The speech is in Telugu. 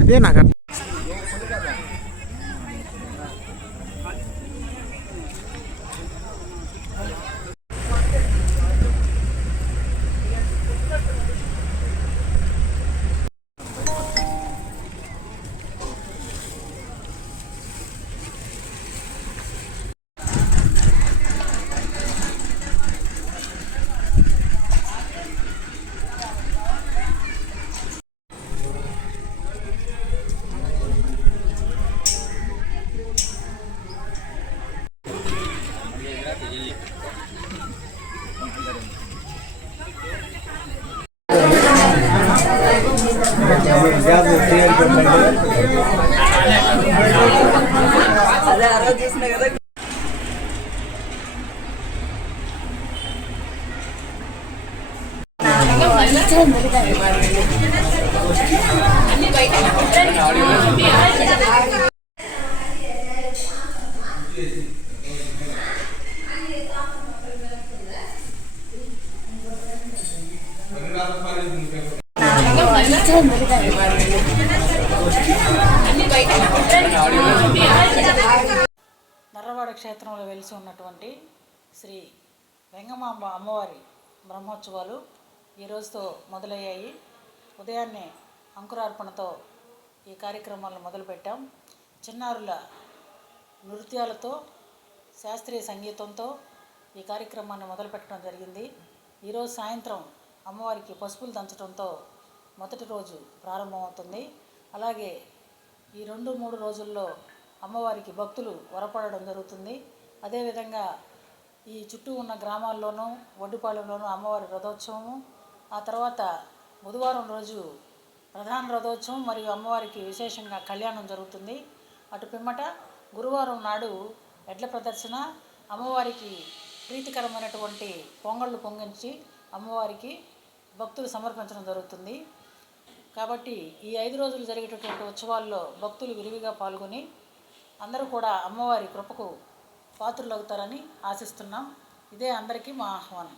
అదే నాకు నర్రవాడ క్షేత్రంలో వెలిసి ఉన్నటువంటి శ్రీ వెంగమాంబ అమ్మవారి బ్రహ్మోత్సవాలు ఈ రోజుతో మొదలయ్యాయి. ఉదయాన్నే అంకురార్పణతో ఈ కార్యక్రమాలను మొదలుపెట్టాం. చిన్నారుల నృత్యాలతో శాస్త్రీయ సంగీతంతో ఈ కార్యక్రమాన్ని మొదలుపెట్టడం జరిగింది. ఈరోజు సాయంత్రం అమ్మవారికి పసుపులు దంచడంతో మొదటి రోజు ప్రారంభమవుతుంది. అలాగే ఈ 2-3 రోజుల్లో అమ్మవారికి భక్తులు వరపడడం జరుగుతుంది. అదేవిధంగా ఈ చుట్టూ ఉన్న గ్రామాల్లోనూ వడ్డుపాలెంలోనూ అమ్మవారి రథోత్సవము, ఆ తర్వాత బుధవారం రోజు ప్రధాన రథోత్సవం మరియు అమ్మవారికి విశేషంగా కళ్యాణం జరుగుతుంది. అటు పిమ్మట గురువారం నాడు ఎడ్ల ప్రదర్శన, అమ్మవారికి ప్రీతికరమైనటువంటి పొంగళ్ళు పొంగించి అమ్మవారికి భక్తులు సమర్పించడం జరుగుతుంది. కాబట్టి ఈ 5 రోజులు జరిగేటటువంటి ఉత్సవాల్లో భక్తులు విరివిగా పాల్గొని అందరూ కూడా అమ్మవారి కృపకు పాత్రులవుతారని ఆశిస్తున్నాం. ఇదే అందరికీ మా ఆహ్వానం.